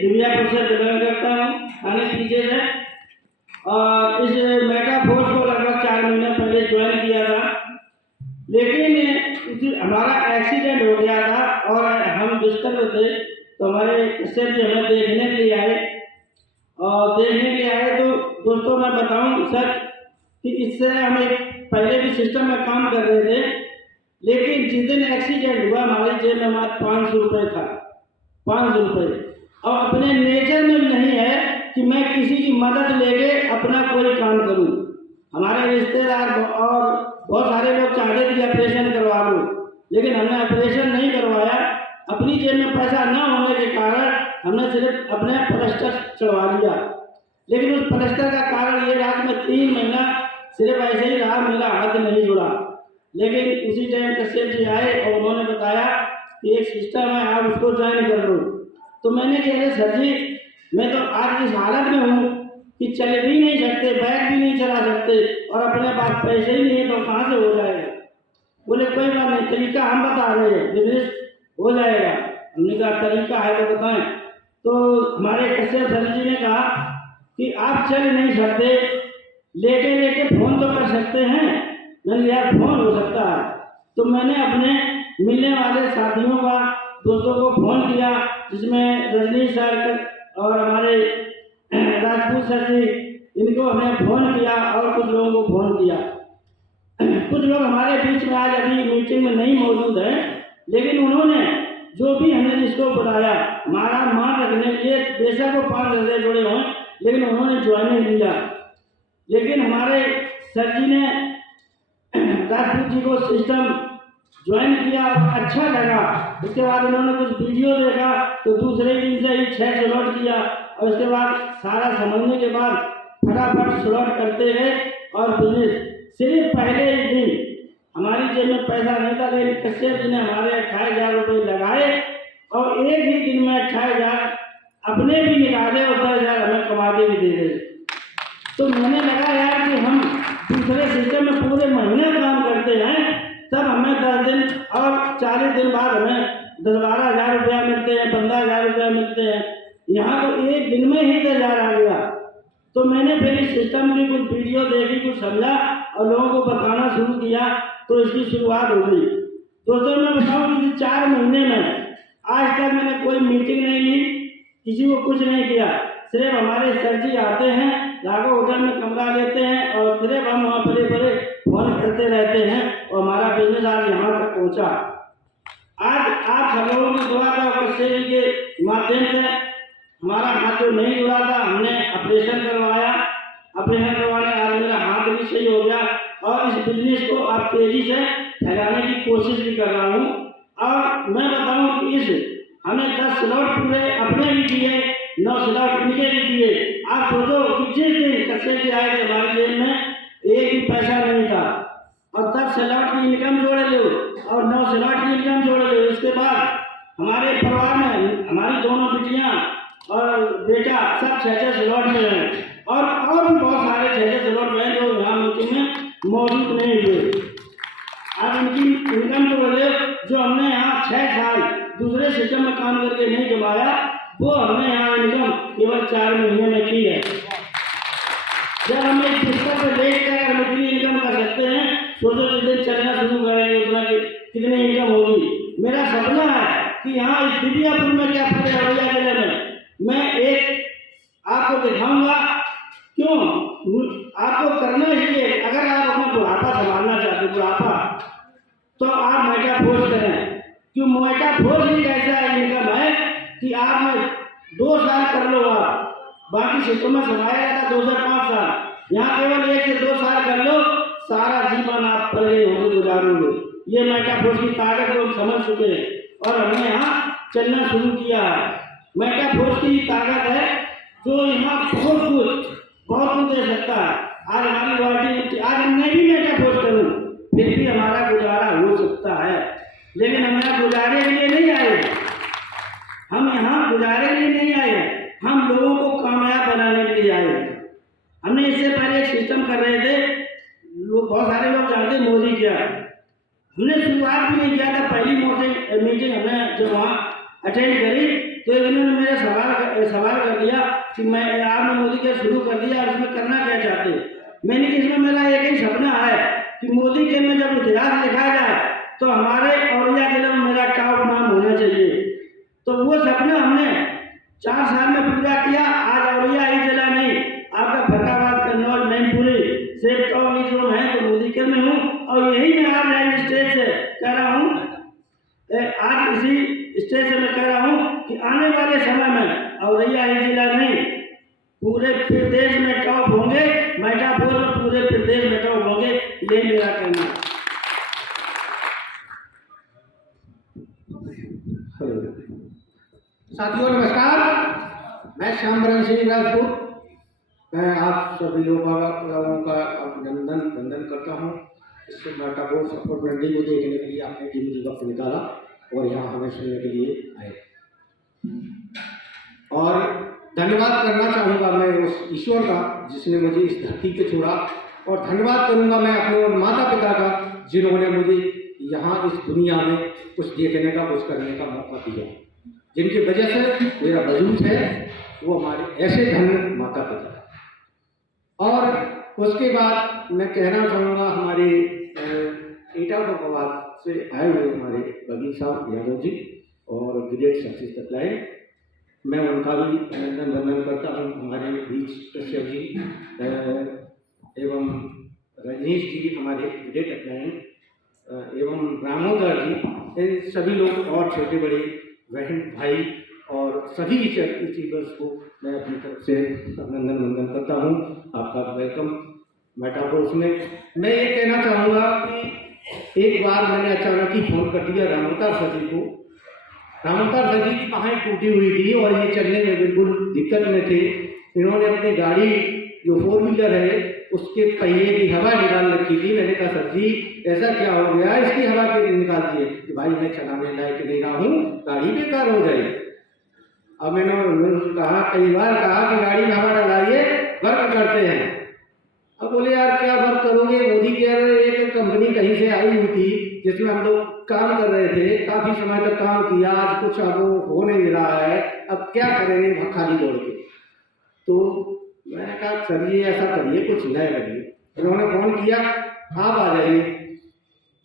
दिव्यापुर से बिलोंग करता हूँ, थाने पीछे से। और इस मेटा फोर्स को लगभग 4 महीने पहले ज्वाइन किया था, लेकिन हमारा एक्सीडेंट हो गया था और हम बिस्तर में थे, तो हमारे इससे भी हमें देखने के लिए आए। और देखने के लिए आए तो दोस्तों मैं बताऊं सच कि इससे हम एक पहले भी सिस्टम में काम कर रहे थे, लेकिन जिस दिन एक्सीडेंट हुआ हमारी जेब में मात्र 500 रुपये था, 500 रुपये। और अपने नेचर में नहीं है कि मैं किसी की मदद लेके अपना कोई काम करूं। हमारे रिश्तेदार और बहुत सारे लोग चाहते थे कि ऑपरेशन करवा लो, लेकिन हमने ऑपरेशन नहीं करवाया। अपनी जेब में पैसा न होने के कारण हमने सिर्फ अपने प्लास्टर चढ़वा लिया, लेकिन उस प्लास्टर का कारण ये रहा कि मैं 3 महीना सिर्फ ऐसे ही रहा, मेरा हाथ नहीं जुड़ा। लेकिन उसी टाइम कश्यप जी आए और उन्होंने बताया कि एक सिस्टम है, आप उसको ज्वाइन कर लो। तो मैंने कहा सर जी मैं तो आज इस हालत में हूँ कि चल भी नहीं सकते, बैग भी नहीं चला सकते और अपने पास पैसे ही नहीं है, तो कहाँ से हो जाएगा। बोले कोई बात नहीं, तरीका हम बता रहे हैं, बिजनेस हो जाएगा। हमने कहा तरीका है तो बताएं। तो हमारे कश्यप सर जी ने कहा कि आप चल नहीं सकते, लेटे लेटे फोन तो कर सकते हैं। मैंने यार फोन हो सकता है, तो मैंने अपने मिलने वाले साथियों का, दोस्तों को फोन किया, जिसमें रजनीश सर और हमारे राजपूत सर जी, इनको हमने फोन किया और कुछ लोगों को फोन किया। कुछ लोग हमारे बीच में आज अभी मीटिंग में नहीं मौजूद हैं, लेकिन उन्होंने जो भी हमने जिसको बुलाया हमारा मान रखने के लिए, बेशक वो 5 हज़ार जुड़े हों, लेकिन उन्होंने ज्वाइनिंग लिया। लेकिन हमारे सर जी ने राजपूत जी को सिस्टम ज्वाइन किया और अच्छा लगा। उसके बाद उन्होंने कुछ वीडियो देखा तो दूसरे दिन से ही 6 स्लॉट किया, और उसके बाद सारा समझने के बाद फटाफट स्लॉट करते गए। और बिजनेस सिर्फ पहले ही दिन हमारी जेब में पैसा नहीं था, लेकिन कश्यप जी ने हमारे 28,000 रुपये लगाए और एक ही दिन में 28,000 अपने भी निकाले और 10,000 हमें कमा के भी दे गए। तो मैंने लगा यार कि हम दूसरे सिस्टम में पूरे महीने काम करते हैं, तब हमें 10 दिन और 40 दिन बाद हमें 10-12 हज़ार रुपया मिलते हैं, 15,000 रुपया मिलते हैं। यहाँ तो एक दिन में ही 10,000 आ गया। तो मैंने फिर इस सिस्टम की कुछ वीडियो देखी, कुछ समझा और लोगों को बताना शुरू किया, तो इसकी शुरुआत हो गई। दोस्तों मैं बताऊँ कि 4 महीने में आज तक मैंने कोई मीटिंग नहीं ली, किसी को कुछ नहीं किया। सिर्फ हमारे सर जी आते हैं, राघव होटल में कमरा लेते हैं और सिर्फ हम वहाँ बड़े बड़े फोन करते रहते हैं और हमारा बिजनेस आज यहाँ तक पहुँचा। आज आप सब लोगों की दुआ का कश्यप जी के माध्यम से हमारा हाथ जो नहीं जुड़ा था, हमने ऑपरेशन करवाया। ऑपरेशन करवाने आज मेरा हाथ भी सही हो गया और इस बिजनेस को आप तेजी से फैलाने की कोशिश भी कर रहा हूँ। और मैं बताऊँ कि इस हमने 10 स्लॉट पूरे अपने भी किए, 9 स्लॉट इनके भी किए। आप सोचो कि जिस दिन कश्यप जी आए थे हमारे जेब में एक भी पैसा नहीं था, और 10 स्लॉट की इनकम जोड़ लो और 9 स्लॉट की इनकम जोड़ लो। उसके बाद हमारे परिवार में हमारी दोनों बेटियां और बेटा सब 6-6 स्लॉट में हैं, और भी बहुत सारे 6-6 स्लॉट में जो यहाँ मीटिंग में मौजूद नहीं हुए। आज इनकी इनकम जोड़ लो, जो हमने यहाँ 6 साल दूसरे सिस्टम में काम करके नहीं कमाया, वो हमने यहाँ इनकम केवल 4 महीने में की है। जब हम एक सिस्टम पर देख कर हम इतनी इनकम कर सकते हैं, सोचो जिस दिन चलना शुरू करेंगे उतना कितनी इनकम होगी। मेरा सपना है कि यहाँ इस दिव्यापुर में क्या पूरे अररिया जिले में मैं एक आपको दिखाऊंगा। क्यों आपको करना चाहिए, अगर आप अपना बुढ़ापा संभालना चाहते हैं, बुढ़ापा, तो आप मेटा फोर्स करें। क्यों मेटा फोर्स ही ऐसा इनकम है कि आप में 2 साल कर लो, आप बाकी सिस्टम में समाया जाता 2 से 5 साल, यहाँ केवल 1 से 2 साल कर लो, सारा जीवन आप परे होकर गुजारोगे। ये मेटा फोर्स की ताकत को हम समझ चुके हैं और हमने यहाँ चलना शुरू किया है। मेटा फोर्स की ताकत है जो यहाँ बहुत कुछ दे सकता है। आज हमारी रॉयल्टी, आज मैं भी मेटा फोर्स करूँ फिर भी हमारा गुजारा हो सकता है, लेकिन हमारा गुजारे के लिए नहीं आए, हम यहाँ गुजारे के लिए नहीं आए, हम लोगों को कामयाब बनाने के लिए आए। हमने इससे पहले एक सिस्टम कर रहे थे, बहुत सारे लोग जानते मोदी क्या, हमने शुरुआत भी नहीं किया था। पहली मीटिंग हमने जब वहाँ अटेंड करी तो इन्होंने मेरे सवाल कर दिया कि मैं आपने मोदी के शुरू कर दिया और इसमें करना क्या चाहते हैं। मैंने कि इसमें मेरा एक ही सपना है कि मोदी के में जब इतिहास लिखा जाए तो हमारे औरैया जिले में मेरा टॉप नाम होना चाहिए। तो वो सपना हमने 4 साल में पूरा किया। आज औरैया ही जिला नहीं, आपका फतेहाबाद, कन्नौज, मैनपुरी, सेब टॉप जो है तो मोदी के में हूँ। और यही मैं आज स्टेज से कह रहा हूँ, आज इसी स्टेज से मैं कह रहा हूँ कि आने वाले समय में औरैया ही जिला नहीं, पूरे प्रदेश में टॉप होंगे। मैटापुर में पूरे प्रदेश में टॉप होंगे, ये मेरा कहना है। साथियों नमस्कार, मैं श्यामबरन सिंह राजपूत। मैं आप सभी लोगों का अभिनंदन करता हूँ। इस मैटापुर सपोर्ट मंडी को देखने के लिए आपने कीमती वक्त निकाला और यहाँ हमें सुनने के लिए आए। और धन्यवाद करना चाहूँगा मैं उस ईश्वर का जिसने मुझे इस धरती पे छोड़ा, और धन्यवाद करूँगा मैं अपने माता पिता का जिन्होंने मुझे यहाँ इस दुनिया में कुछ देखने का, कुछ करने का मौका दिया, जिनकी वजह से मेरा वजूद है। वो हमारे ऐसे धन्य माता पिता है। और उसके बाद मैं कहना चाहूँगा हमारे एटाफाबाद से आए हुए हमारे बगीर साहब यादव जी और ग्रेट सक्सेस सप्लाई, मैं उनका भी अभिनंदन वंदन करता हूँ। हमारे बीच कश्यप जी एवं रजनीश जी हमारे ग्रेट अप्लायन एवं रामोदर जी, इन सभी लोग और छोटे बड़े बहन भाई और सभी यूट्यूबर्स को मैं अपनी तरफ से अभिनंदन वंदन करता हूँ। आपका वेलकम मैटापुर में। मैं ये कहना चाहूँगा कि एक बार मैंने अचानक ही फ़ोन कर दिया रामोदर सर जी को। रामोदर सर जी की बाहें टूटी हुई थी और ये चलने में बिल्कुल दिक्कत में थे। इन्होंने अपनी गाड़ी जो 4 व्हीलर है उसके पहिए की हवा निकाल रखी थी। मैंने कहा सर जी ऐसा क्या हो गया, इसकी हवा क्यों निकाल दिए? कि भाई मैं चलाने लायक नहीं रहा हूँ, गाड़ी बेकार हो जाएगी। अब मैंने कहा, कई बार कहा कि गाड़ी में हवा डलाइए, वर्क करते हैं। अब बोले यार क्या वर्क करोगे, मोदी कह रहे एक कंपनी कहीं से आई हुई थी जिसमें हम लोग काम कर रहे थे, काफ़ी समय तक काम किया, आज कुछ अब हो नहीं रहा है, अब क्या करेंगे खाली दौड़ के। तो मैंने कहा सर जी ऐसा करिए, कुछ नया करिए। उन्होंने फ़ोन किया, आप आ जाइए,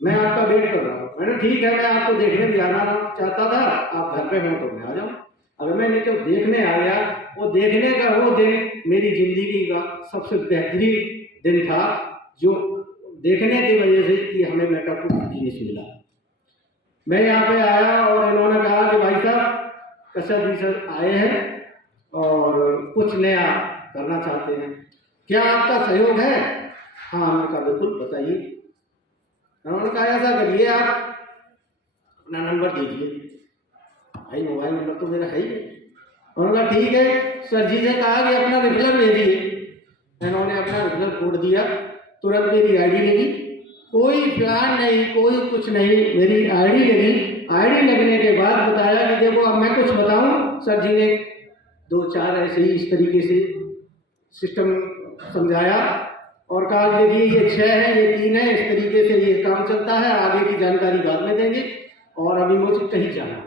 मैं आपका वेट कर रहा हूँ। मैंने ठीक है, मैं आपको देखने भी आना चाहता था, आप घर पे हो तो मैं आ जाऊँ। अगर मैं नहीं तो देखने आ गया, वो देखने का वो दिन मेरी ज़िंदगी का सबसे बेहतरीन दिन था, जो देखने की वजह से कि हमें मैटापुर बिजनेस मिला। मैं यहाँ पे आया और इन्होंने कहा कि भाई साहब कश्यप जी सर आए हैं और कुछ नया करना चाहते हैं, क्या आपका सहयोग है? हाँ, हमने कहा बिल्कुल बताइए। उन्होंने कहा ऐसा करिए, आप अपना नंबर दीजिए। भाई मोबाइल नंबर तो मेरा है ही। उन्होंने कहा ठीक है, सर जी ने कहा कि अपना रेफरल भेजिए। इन्होंने अपना रेफरल कोड दिया, तुरंत मेरी आईडी लगी। कोई प्लान नहीं, कोई कुछ नहीं, मेरी आईडी लगी। आईडी लगने के बाद बताया कि देखो अब मैं कुछ बताऊं। सर जी ने 2-4 ऐसे ही इस तरीके से सिस्टम समझाया और कहा देखिए ये 6 है, ये 3 है, इस तरीके से ये काम चलता है, आगे की जानकारी बाद में देंगे और अभी मुझे कहीं जाना।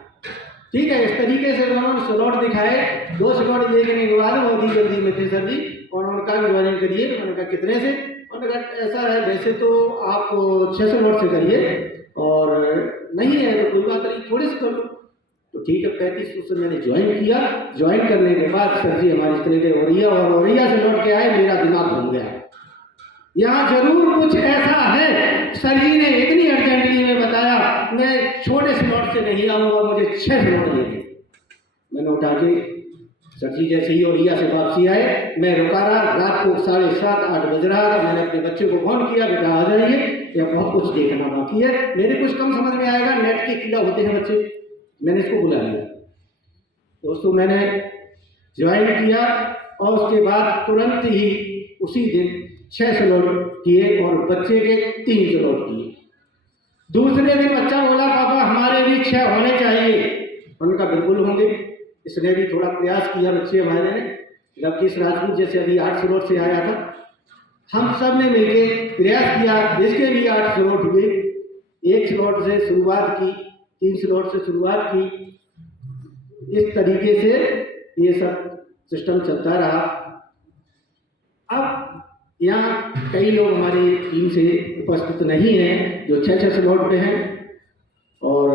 ठीक है, इस तरीके से उन्होंने स्लॉट दिखाए। 2 स्लॉट देखने के बाद बहुत ही जल्दी में थे सर जी, और उन्होंने कहा ज्वाइन करिए। तो मैंने कहा कितने से? उन्होंने कहा ऐसा है, वैसे तो आप 6 स्लॉट से करिए और नहीं है तो कोई बात नहीं, थोड़े से कर लो। तो ठीक है, 3500 से मैंने ज्वाइन किया। ज्वाइन करने के बाद सर जी हमारे चले गए औरैया, और औरैया से लौट के आए, मेरा दिमाग घूम गया। यहाँ जरूर कुछ ऐसा है, सर जी ने इतनी अर्जेंटली में बताया, मैं छोटे स्लॉट से नहीं आऊँगा, मुझे 6 स्लॉट लेंगे। मैंने उठा के सर जी जैसे ही औरैया से वापसी आए, मैं रुका रहा। रात को 7:30-8 बज रहा था। मैंने अपने बच्चे को फोन किया, बेटा आ जाइए, या बहुत कुछ देखना बाकी है, मेरे कुछ कम समझ में आएगा, नेट के कीड़ा होते हैं बच्चे। मैंने इसको बुला लिया। दोस्तों मैंने ज्वाइन किया और उसके बाद तुरंत ही उसी दिन 6 स्लॉट किए और बच्चे के 3 स्लॉट किए। दूसरे दिन बच्चा बोला पापा हमारे भी 6 होने चाहिए। उनका बिल्कुल होंगे। इसने भी थोड़ा प्रयास किया बच्चे हमारे ने, जबकि इस राजपूत जैसे अभी 8 स्लॉट से आया था। हम सब ने मिलकर प्रयास किया, इसके भी 8 स्लॉट हुए। 1 स्लॉट से शुरुआत की, 3 स्लॉट से शुरुआत की, इस तरीके से ये सब सिस्टम चलता रहा। अब यहाँ कई लोग हमारी टीम से उपस्थित नहीं हैं जो 6-6 स्लॉट पे हैं, और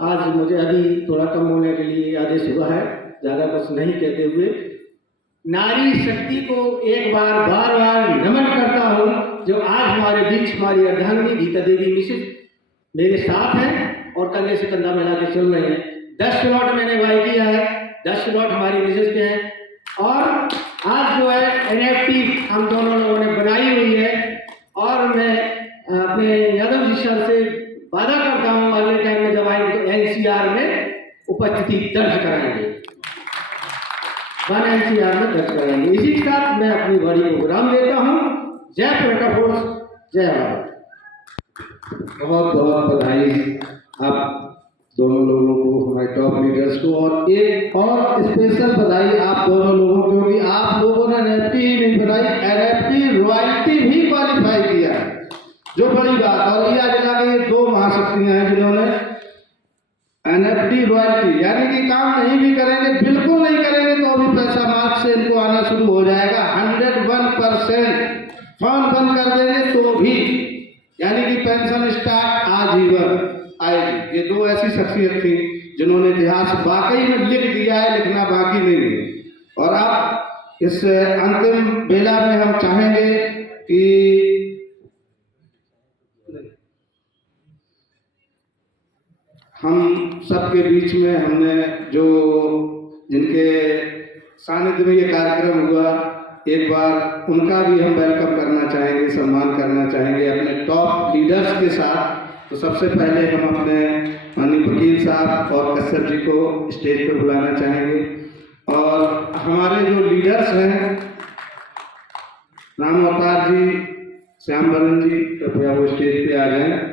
आज मुझे अभी थोड़ा कम होने के लिए आदेश हुआ है, ज़्यादा कुछ नहीं कहते हुए नारी शक्ति को एक बार बार बार नमन करता हूँ जो आज हमारे बीच हमारी अर्धांगिनी गीता देवी मिश्र मेरे साथ हैं और कंधे से कंधा मिला के चल रहे हैं। 10 स्लॉट मैंने वाई किया है, 10 स्लॉट हमारी मिसेज के हैं, और आज जो है NFT हम दोनों लोगों ने बनाई हुई है, और मैं अपने यादव जी सर से वादा करता हूँ अगले टाइम में जब आएंगे तो NCR में उपस्थिति दर्ज कराएंगे, 1 NCR में दर्ज कराएंगे। इसी के साथ मैं अपनी बड़ी को विराम देता हूँ। जय टोयोटा फोर्स, जय भारत। बहुत बहुत बधाई आप दोनों लोगों को, हमारे टॉप लीडर्स को, और एक और स्पेशल बधाई आप दोनों लोगों को, क्योंकि आप लोगों ने NFT नहीं बनाई, NFT रॉयल्टी भी क्वालिफाई किया, जो बड़ी बात। और ये जिला के 2 महाशक्तियां हैं जिन्होंने NFT रॉयल्टी, यानी कि काम नहीं भी करेंगे, बिल्कुल नहीं करेंगे तो भी पैसा मार्क्स से इनको आना शुरू हो जाएगा। 101% फॉर्म बंद कर देंगे तो भी, यानी कि पेंशन स्टार्ट आजीवन आएगी। ये 2 ऐसी शख्सियत थी जिन्होंने इतिहास वाकई में लिख दिया है, लिखना बाकी नहीं है। और अब इस अंतिम बेला में हम चाहेंगे कि हम सबके बीच में हमने जो जिनके सानिध्य में ये कार्यक्रम हुआ, एक बार उनका भी हम वेलकम करना चाहेंगे, सम्मान करना चाहेंगे अपने टॉप लीडर्स के साथ। तो सबसे पहले हम अपने माननीय वकील साहब और कश्यप जी को स्टेज पर बुलाना चाहेंगे, और हमारे जो लीडर्स हैं राम अवतार जी, श्याम बरन जी, कृपया वो स्टेज पे आ जाएं।